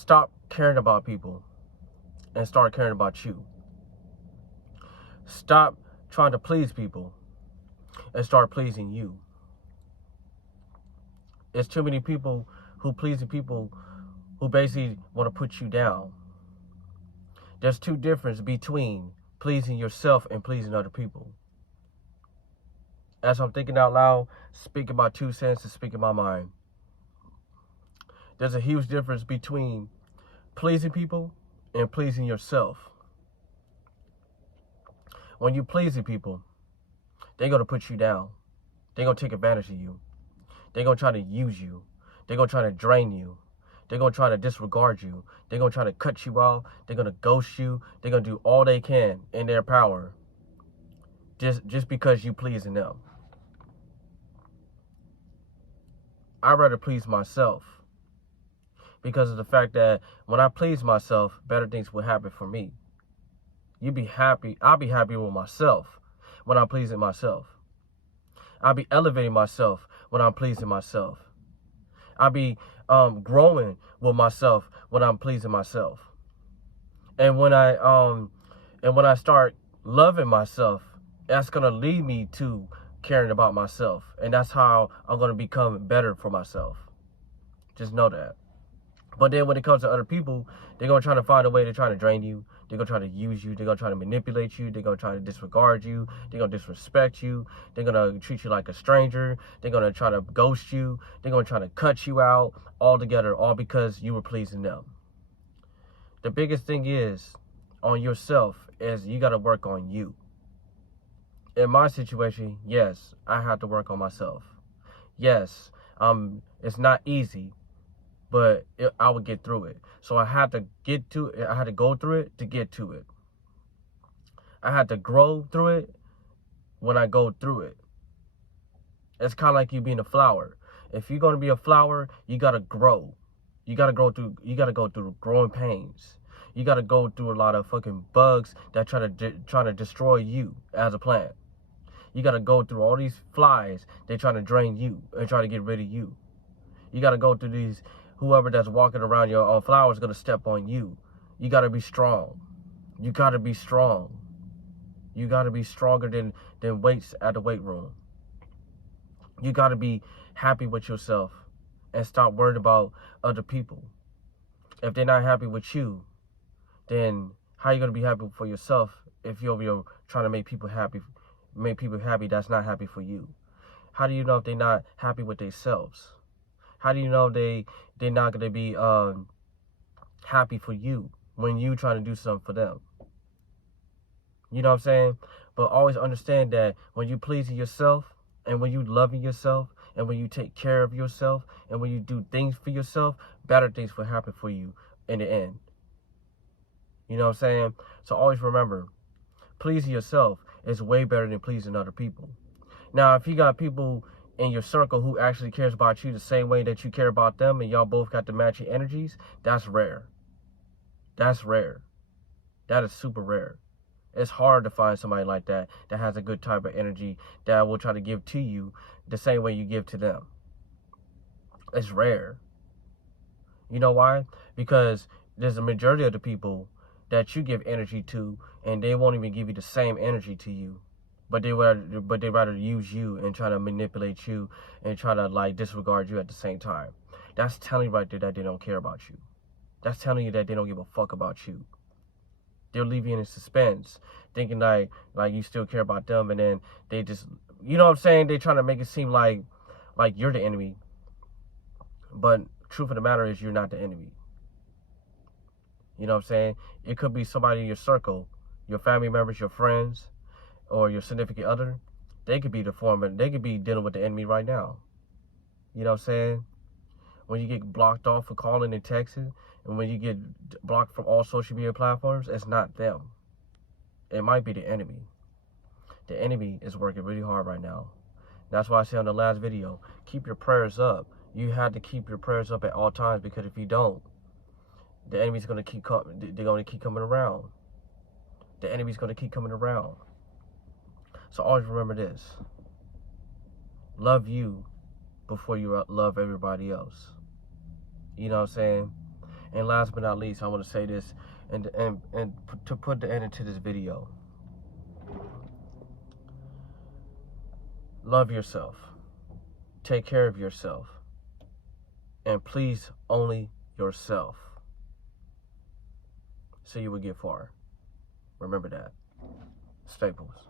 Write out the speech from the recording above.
Stop caring about people and start caring about you. Stop trying to please people and start pleasing you. There's too many people who pleasing people who basically want to put you down. There's two differences between pleasing yourself and pleasing other people. As I'm thinking out loud, speaking my 2 cents and speaking my mind, there's a huge difference between pleasing people and pleasing yourself. When you pleasing people, they're going to put you down. They're going to take advantage of you. They're going to try to use you. They're going to try to drain you. They're going to try to disregard you. They're going to try to cut you out. They're going to ghost you. They're going to do all they can in their power just because you pleasing them. I'd rather please myself because of the fact that when I please myself, better things will happen for me. You be happy. I'll be happy with myself when I'm pleasing myself. I'll be elevating myself when I'm pleasing myself. I'll be growing with myself when I'm pleasing myself. And when I start loving myself, that's gonna lead me to caring about myself, and that's how I'm gonna become better for myself. Just know that. But then when it comes to other people, they're gonna try to find a way to try to drain you. They're gonna try to use you. They're gonna try to manipulate you. They're gonna try to disregard you. They're gonna disrespect you. They're gonna treat you like a stranger. They're gonna try to ghost you. They're gonna try to cut you out altogether, all because you were pleasing them. The biggest thing is on yourself is you gotta work on you. In my situation, yes, I have to work on myself. Yes, it's not easy, but I would get through it. So I had to get to it. I had to go through it to get to it. I had to grow through it when I go through it. It's kind of like you being a flower. If you're going to be a flower, you got to grow. You got to go through growing pains. You got to go through a lot of fucking bugs that try to destroy you as a plant. You got to go through all these flies. They're trying to drain you and try to get rid of you. You got to go through these, whoever that's walking around your flower is going to step on you. You got to be strong. You got to be strong. You got to be stronger than weights at the weight room. You got to be happy with yourself and stop worrying about other people. If they're not happy with you, then how are you going to be happy for yourself if you're over here trying to make people happy that's not happy for you? How do you know if they're not happy with themselves? How do you know they're not going to be happy for you when you trying to do something for them? You know what I'm saying? But always understand that when you pleasing yourself and when you loving yourself and when you take care of yourself and when you do things for yourself, better things will happen for you in the end. You know what I'm saying? So always remember, pleasing yourself is way better than pleasing other people. Now, if you got people in your circle who actually cares about you the same way that you care about them and y'all both got the matching energies, that's rare. That's rare. That is super rare. It's hard to find somebody like that has a good type of energy that will try to give to you the same way you give to them. It's rare. You know why? Because there's a majority of the people that you give energy to and they won't even give you the same energy to you. But they rather use you and try to manipulate you and try to like disregard you at the same time. That's telling you right there that they don't care about you. That's telling you that they don't give a fuck about you. They'll leave you in suspense, thinking like you still care about them, and then they just, you know what I'm saying? They trying to make it seem like you're the enemy. But truth of the matter is you're not the enemy. You know what I'm saying? It could be somebody in your circle, your family members, your friends, or your significant other. They could be they could be dealing with the enemy right now. You know what I'm saying? When you get blocked off for calling and texting, and when you get blocked from all social media platforms, it's not them. It might be the enemy. The enemy is working really hard right now. That's why I said on the last video, keep your prayers up. You have to keep your prayers up at all times, because if you don't, the enemy's going to keep coming around. The enemy's going to keep coming around. So always remember this. Love you before you love everybody else. You know what I'm saying? And last but not least, I want to say this, and to put the end to this video. Love yourself. Take care of yourself. And please only yourself. So you will get far. Remember that. Staples.